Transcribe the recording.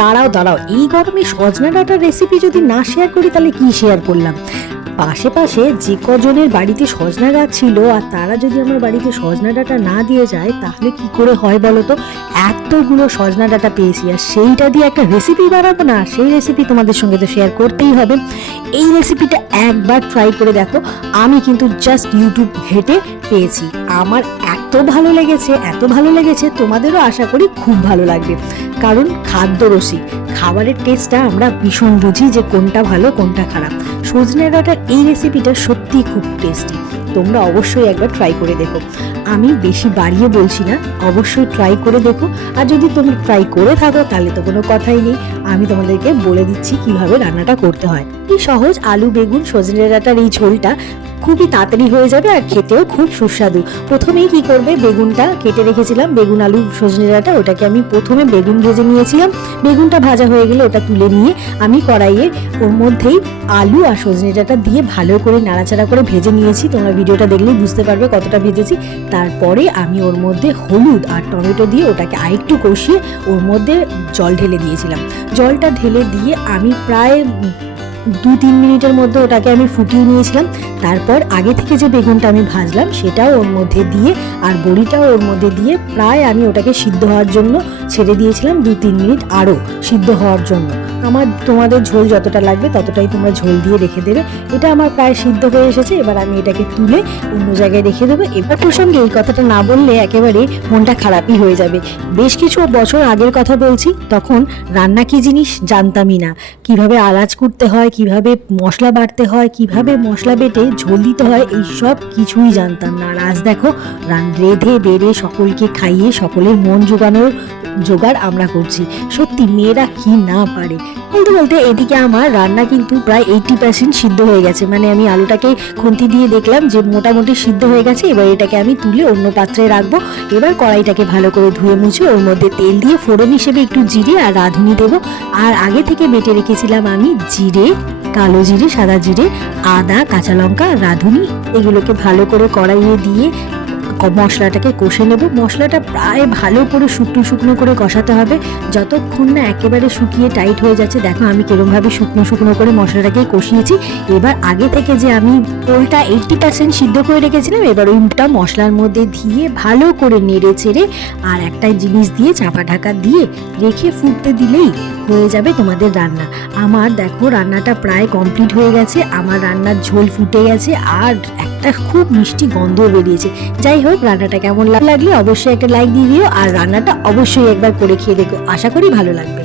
দাঁড়াও দাঁড়াও, এই গরমে সজনা ডাঁটার রেসিপি যদি না শেয়ার করি, তাহলে কি শেয়ার করলাম? পাশে পাশে যে কজনের বাড়িতে সজনা গাছ ছিল আর তারা যদি আমার বাড়িতে সজনা ডাঁটা না দিয়ে যায়, তাহলে কি করে হয় বলো তো? এতগুলো সজনা ডাঁটা পেয়েছি আর সেইটা দিয়ে একটা রেসিপি বানাবো না, সেই রেসিপি তোমাদের সঙ্গে তো শেয়ার করতেই হবে। এই রেসিপিটা একবার ট্রাই করে দেখো, আমি কিন্তু জাস্ট ইউটিউব ঘেটে পেয়েছি। আমার এত ভালো লেগেছে, এত ভালো লেগেছে, তোমাদেরও আশা করি খুব ভালো লাগবে। কারণ খাদ্য রসিক। খাবারের টেস্টটা আমরা ভীষণ বুঝি যে কোনটা ভালো, কোনটা খারাপ। সজনে ডাঁটার এই রেসিপিটা সত্যি খুব টেস্টি তোমরা অবশ্যই একবার ট্রাই করে দেখো। আমি বেশি বাড়িয়ে বলছি না, অবশ্যই ট্রাই করে দেখো। আর যদি তোমরা ট্রাই করে থাকো, তাহলে তো কোনো কথাই নেই। আমি তোমাদেরকে বলে দিচ্ছি কীভাবে রান্নাটা করতে হয়। কি সহজ আলু, বেগুন, সজনে ডাঁটার এই ঝোলটা খুবই তাড়াতাড়ি হয়ে যাবে আর খেতেও খুব সুস্বাদু। প্রথমেই কি করবে? বেগুনটা কেটে রেখেছিলাম, বেগুন আলু, সজনে ডাঁটা, ওটাকে আমি প্রথমে বেগুন ভেজে নিয়েছিলাম। বেগুনটা ভাজা হয়ে গেলে ওটা তুলে নিয়ে আমি কড়াইয়ে ওর মধ্যেই আলু আর সজনে ডাঁটা দিয়ে ভালো করে নাড়াচাড়া করে ভেজে নিয়েছি। তোমরা ভিডিওটা দেখলেই বুঝতে পারবে কতটা ভেজেছি। তারপরে আমি ওর মধ্যে হলুদ আর টমেটো দিয়ে ওটাকে আরেকটু কষিয়ে ওর মধ্যে জল ঢেলে দিয়েছিলাম। জলটা ঢেলে দিয়ে আমি প্রায় দু তিন মিনিটের মধ্যে ওটাকে আমি ফুটিয়ে নিয়েছিলাম। তারপর আগে থেকে যে বেগুনটা আমি ভাজলাম, সেটাও ওর মধ্যে দিয়ে আর বড়িটাও ওর মধ্যে দিয়ে প্রায় আমি ওটাকে সিদ্ধ হওয়ার জন্য ছেড়ে দিয়েছিলাম দু তিন মিনিট আরও সিদ্ধ হওয়ার জন্য। আমার তোমাদের ঝোল যতটা লাগবে ততটাই তোমরা ঝোল দিয়ে রেখে দেবে। এটা আমার প্রায় সিদ্ধ হয়ে এসেছে, এবার আমি এটাকে তুলে অন্য জায়গায় রেখে দেবো। এবার প্রসঙ্গে এই কথাটা না বললে একেবারে মনটা খারাপই হয়ে যাবে। বেশ কিছু বছর আগের কথা বলছি, তখন রান্না কি জিনিস জানতামই না। কীভাবে আলাজ করতে হয়, কীভাবে মশলা বাটতে হয়, কীভাবে মশলা বেটে ঝোল দিতে হয়, এই সব কিছুই জানতাম না। আর আজ দেখো রেধে বেড়ে সকলকে খাইয়ে সকলের মন জোগানোর, জোগাড় আমরা করছি। সত্যি মেয়েরা কি না পারে? বলতে বলতে এদিকে আমার রান্না কিন্তু প্রায় এইটি পার্সেন্ট সিদ্ধ হয়ে গেছে। মানে আমি আলুটাকে খুন্তি দিয়ে দেখলাম যে মোটামুটি সিদ্ধ হয়ে গেছে, এবার এটাকে আমি তুলে অন্য পাত্রে রাখব। এবার কড়াইটাকে ভালো করে ধুয়ে মুছে ওর মধ্যে তেল দিয়ে ফোড়ন হিসেবে একটু জিরে আর রাঁধুনি দেবো। আর আগে থেকে বেটে রেখেছিলাম আমি জিরে, কালো জিরে, সাদা জিরে, আদা, কাঁচা লঙ্কা, রাঁধুনি, এগুলোকে ভালো করে কড়াইয়ে দিয়ে মশলাটাকে কষে নেব। মশলাটা প্রায় ভালো করে শুকনো শুকনো করে কষাতে হবে। যতক্ষণ না একেবারে শুকিয়ে টাইট হয়ে যাচ্ছে, দেখো আমি কিরমভাবে শুকনো শুকনো করে মশলাটাকে কষিয়েছি। এবার আগে থেকে যে আমি পোলটা এইটটি পার্সেন্ট সিদ্ধ করে রেখেছিলাম, এবার ওইটা মশলার মধ্যে দিয়ে ভালো করে নেড়ে চেড়ে আর একটা জিনিস দিয়ে চাপা ঢাকা দিয়ে রেখে ফুটতে দিলেই হয়ে যাবে তোমাদের রান্না। আমার দেখো রান্নাটা প্রায় কমপ্লিট হয়ে গেছে। আমার রান্নার ঝোল ফুটে গেছে আর একটা খুব মিষ্টি গন্ধ বেরিয়েছে। যাই হোক রান্নাটা কেমন লাগ- লাগলে, অবশ্যই একটা লাইক দিয়ে দিও, আর রান্নাটা অবশ্যই একবার করে খেয়ে দেখো। আশা করি ভালো লাগবে।